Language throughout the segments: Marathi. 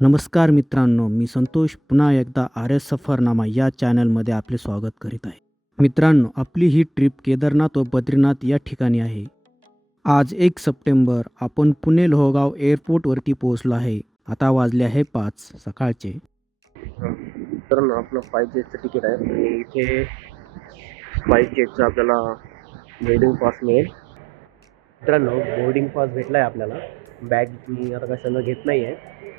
नमस्कार मित्रांनो मी संतोष पुन्हा एकदा आर एस सफरनामा या चॅनलमध्ये आपले स्वागत करीत आहे. मित्रांनो आपली ही ट्रिप केदारनाथ व बद्रीनाथ या ठिकाणी आहे. आज एक सप्टेंबर आपण पुणे लोहगाव एअरपोर्टवरती पोहोचलो आहे. आता वाजले आहे पाच सकाळचे. मित्रांनो आपलं फाईव्ह जेटचं तिकीट आहे. आणि इथे फाईव्ह जेटचं आपल्याला बोर्डिंग पास मिळेल. मित्रांनो बोर्डिंग पास भेटला आहे आपल्याला. बॅग मी आता कशानं घेत नाही आहे.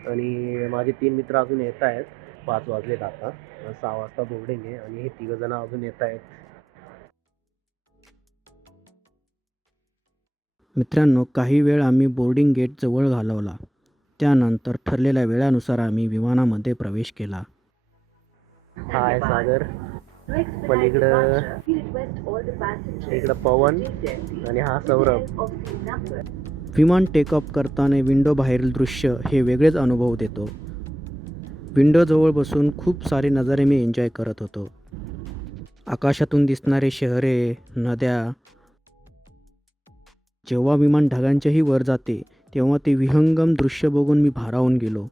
आणि माझे तीन मित्र अजून येत आहेत. पाच वाजलेत आता. सहा वाजता बोर्डिंग आहे आणि हे तिघं जण अजून येत आहेत. मित्रांनो काही वेळ आम्ही बोर्डिंग गेट जवळ घालवला. त्यानंतर ठरलेल्या वेळानुसार आम्ही विमानामध्ये प्रवेश केला. हा आहे सागर. पण इकडं इकडं पवन आणि हा सौरभ. विमान टेकऑफ करताना विंडो बाहेरील दृश्य हे वेगळेच अनुभव देतो. विंडोजवळ बसून खूप सारे नजारे मी एन्जॉय करत होतो. आकाशातून दिसणारे शहरे नद्या. जेव्हा विमान ढगांच्याही वर जाते तेव्हा ते विहंगम दृश्य बघून मी भारावून गेलो.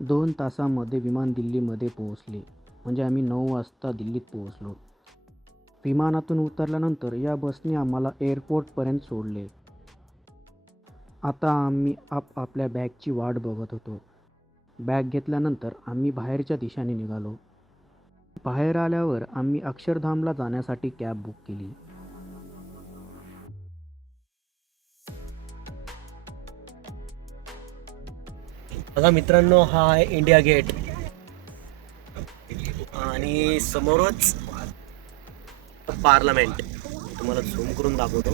दोन तासामध्ये विमान दिल्लीमध्ये पोहोचले. म्हणजे आम्ही नऊ वाजता दिल्लीत पोहोचलो. विमानातून उतरल्यानंतर या बसने आम्हाला एअरपोर्टपर्यंत सोडले. आता आम्ही आप आपल्या बॅगची वाट बघत होतो. बॅग घेतल्यानंतर आम्ही बाहेरच्या दिशेने निघालो. बाहेर आल्यावर आम्ही अक्षरधामला जाण्यासाठी कॅब बुक केली. बघा मित्रांनो हा आहे इंडिया गेट. आणि समोरच पार्लमेंट. तुम्हाला झूम करून दाखवतो.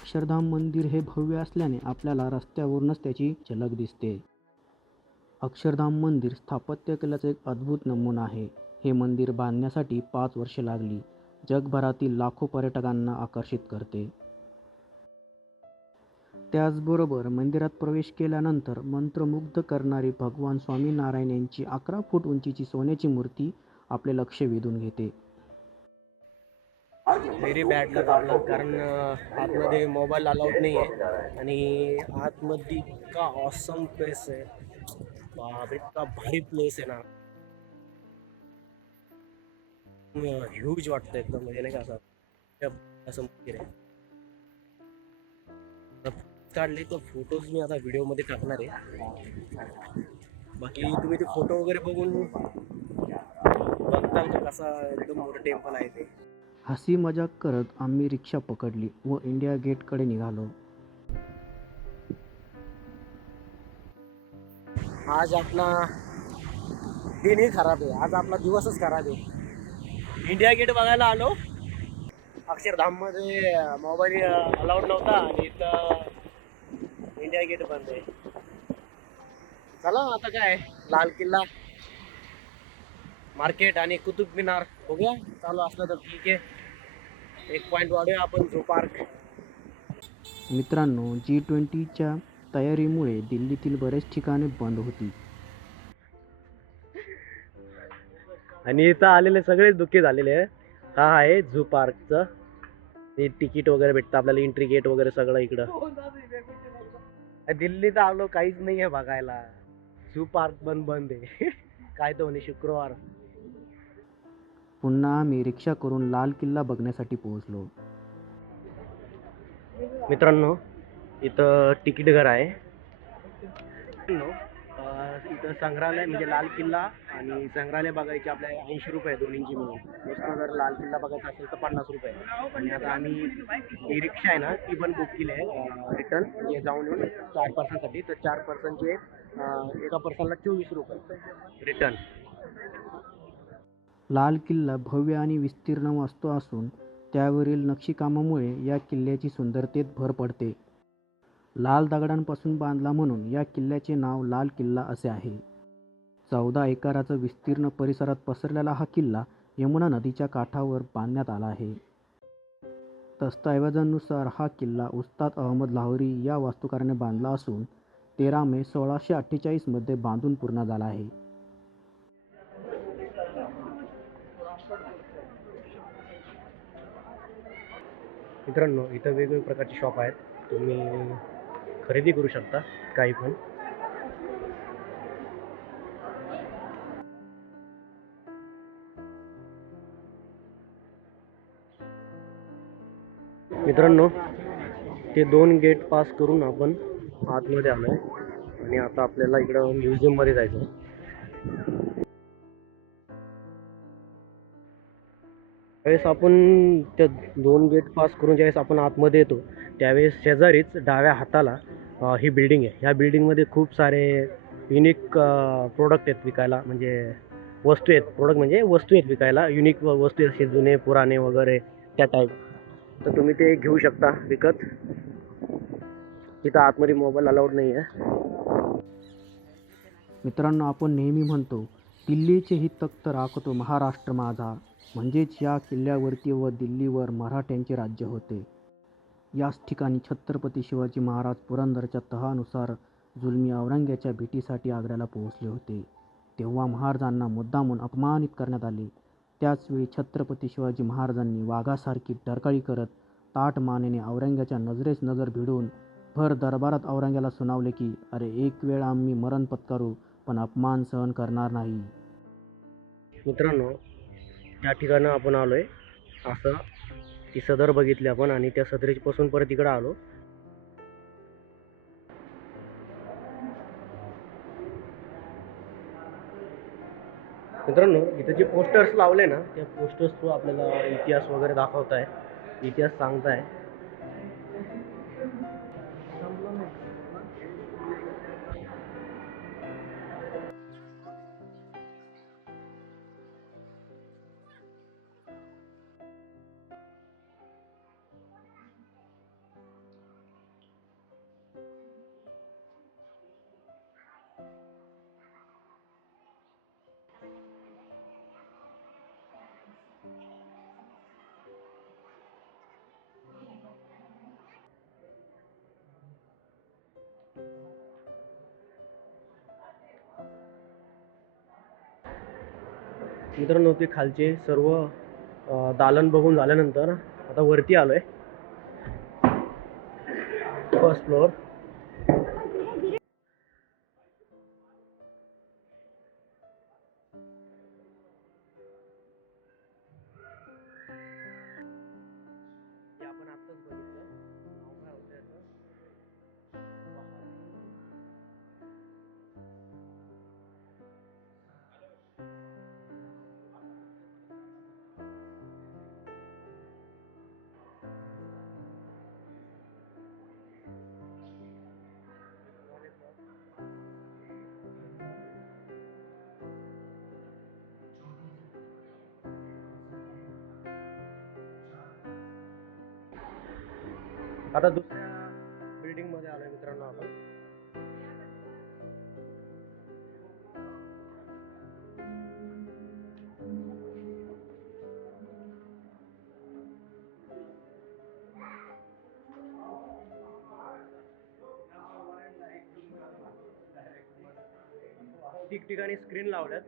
अक्षरधाम मंदिर हे भव्य असल्याने आपल्याला रस्त्यावरूनच त्याची झलक दिसते. अक्षरधाम मंदिर स्थापत्यकलेचा एक अद्भुत नमुना आहे. हे मंदिर बांधण्यासाठी पाच वर्षे लागली. जगभरातील लाखो पर्यटकांना आकर्षित करते. त्याचबरोबर मंदिरात प्रवेश केल्यानंतर मंत्रमुग्ध करणारी भगवान स्वामीनारायण यांची अकरा फूट उंचीची सोन्याची मूर्ती आपले लक्ष वेधून घेते. व्हेरी बॅड लक आपलं कारण आतमध्ये मोबाईल अलाउड नाही आहे आणि आतमध्ये इतका ऑसम प्लेस आहे. बाप इतका भारी प्लेस आहे ना. ह्यूज वाटतं एकदम म्हणजे नाही का असं. असं मंदिर आहे. काढले तर फोटोज मी आता व्हिडिओमध्ये टाकणार आहे. बाकी तुम्ही ते फोटो वगैरे बघून बघताल का कसा एकदम मोठं टेम्पल आहे ते. हसी मजाक करत आम्ही रिक्षा पकडली व इंडिया गेटकडे निघालो. आज आपला दिनही खराब आहे. आज आपला दिवसच खराब आहे. इंडिया गेट बघायला आलो. अक्षरधाममध्ये मोबाईल अलाउड नव्हता आणि इथं इंडिया गेट बंद आहे. चला आता काय? लाल किल्ला मार्केट आणि कुतुब मिनार बघूया. चालू असलं तर ठीक आहे. एक पॉईंट वाढूया आपण झू पार्क. मित्रांनो जी ट्वेंटीच्या तयारीमुळे दिल्लीतील बरेच ठिकाणे बंद होती. आणि इथं आलेले सगळेच दुःखी झालेले आहे हा आहे झू पार्कचं. ते तिकीट वगैरे भेटतं आपल्याला एंट्री गेट वगैरे सगळं इकडं. दिल्लीत आलो काहीच नाही आहे बघायला. झू पार्क पण बंद आहे. काय तो म्हणे शुक्रवार. पुन्हा आम्ही रिक्षा करून लाल किल्ला बघण्यासाठी पोहोचलो. मित्रांनो इथं तिकीट घर आहे. त्यानंतर संग्रहालय म्हणजे लाल किल्ला आणि संग्रहालय बघायचे आपल्या ऐंशी रुपये दोन्हींची मिळून नुसतं जर लाल किल्ला बघायचा असेल तर पन्नास रुपये आणि आता आम्ही ही रिक्षा आहे ना ती पण बुक केली आहे रिटर्न म्हणजे जाऊन येऊन चार पर्सनसाठी. तर चार पर्सनचे एका पर्सनला चोवीस रुपये रिटर्न लाल किल्ला भव्य आणि विस्तीर्ण वास्तू असून त्यावरील नक्षीकामामुळे या किल्ल्याची सुंदरतेत भर पडते. लाल दगडांपासून बांधला म्हणून या किल्ल्याचे नाव लाल किल्ला असे आहे. चौदा एकराचा विस्तीर्ण परिसरात पसरलेला हा किल्ला यमुना नदीच्या काठावर बांधण्यात आला आहे. दस्तऐवजांनुसार हा किल्ला उस्ताद अहमद लाहोरी या वास्तुकाराने बांधला असून तेरा मे सोळाशे अठ्ठेचाळीसमध्ये बांधून पूर्ण झाला आहे. मित्रांनो इथं वेगवेगळ्या प्रकारचे शॉप आहेत. तुम्ही खरेदी करू शकता काही पण. मित्रांनो ते दोन गेट पास करून आपण आतमध्ये आलो आहे आणि आता आपल्याला इकडं म्युझियममध्ये जायचं आहे. त्यावेळेस आपण त्या दोन गेट पास करून ज्यावेळेस आपण आतमध्ये येतो त्यावेळेस शेजारीच डाव्या हाताला अ, ही बिल्डिंग आहे. ह्या बिल्डिंगमध्ये खूप सारे युनिक प्रोडक्ट आहेत विकायला. म्हणजे वस्तू आहेत. प्रोडक्ट म्हणजे वस्तू आहेत विकायला. युनिक वस्तू आहेत. असे जुने पुराणे वगैरे त्या टाईप तर तुम्ही ते घेऊ शकता विकत. तिथं आतमध्ये मोबाईल अलाउड नाही आहे. मित्रांनो आपण नेहमी म्हणतो दिल्लीचे ही तख्त राखतो महाराष्ट्र माझा. म्हणजेच या किल्ल्यावरती व दिल्लीवर मराठ्यांचे राज्य होते. याच ठिकाणी छत्रपती शिवाजी महाराज पुरंदरच्या तहानुसार जुलमी औरंग्याच्या भेटीसाठी आग्र्याला पोहोचले होते. तेव्हा महाराजांना मुद्दामून अपमानित करण्यात आले. त्याचवेळी छत्रपती शिवाजी महाराजांनी वाघासारखी डरकाळी करत ताट मानेने औरंग्याच्या नजरेस नजर भिडून भर दरबारात औरंग्याला सुनावले की अरे एक वेळ आम्ही मरण पत्करू पण अपमान सहन करणार नाही. मित्रांनो त्या ठिकाणं आपण आलो आहे असं ती सदर बघितली आपण आणि त्या सदरेपासून परत इकडं आलो. मित्रांनो इथं जे पोस्टर्स लावले ना त्या पोस्टर्स थ्रू आपल्याला इतिहास वगैरे दाखवताय इतिहास सांगताय. मित्रांनो ते खालचे सर्व दालन बघून झाल्यानंतर आता वरती आलोय. फर्स्ट फ्लोअर आता दुसऱ्या बिल्डिंगमध्ये आलोय मित्रांनो आपण. ठिकठिकाणी स्क्रीन लावल्यात.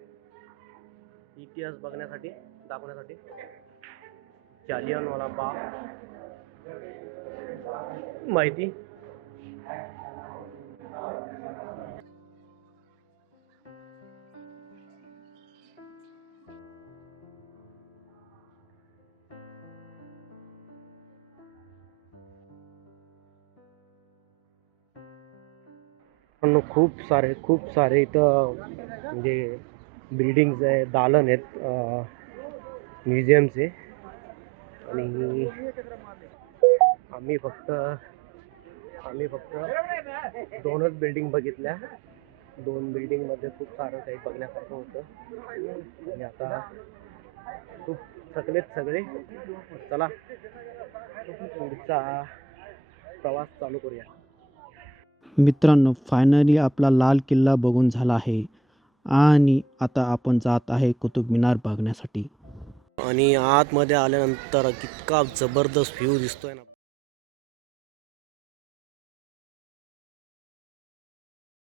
इतिहास बघण्यासाठी दाखवण्यासाठी. जालियनवाला बाग माहिती. पण खूप सारे खूप सारे इथं म्हणजे बिल्डिंग्स आहे दालन आहेत म्युझियमचे आणि आम्ही फक्त आम्ही फक्त दोनच बिल्डिंग बघितल्या. दोन बिल्डिंगमध्ये खूप सारं काही बघण्यासारखं होतं. आणि आता खूप थकलेत सगळे. चला पुढचा प्रवास चालू करूया. मित्रांनो फायनली आपला लाल किल्ला बघून झाला आहे. आणि आता आपण जात आहे कुतुब मिनार बघण्यासाठी. आणि आतमध्ये आल्यानंतर इतका जबरदस्त व्ह्यू दिसतोय ना.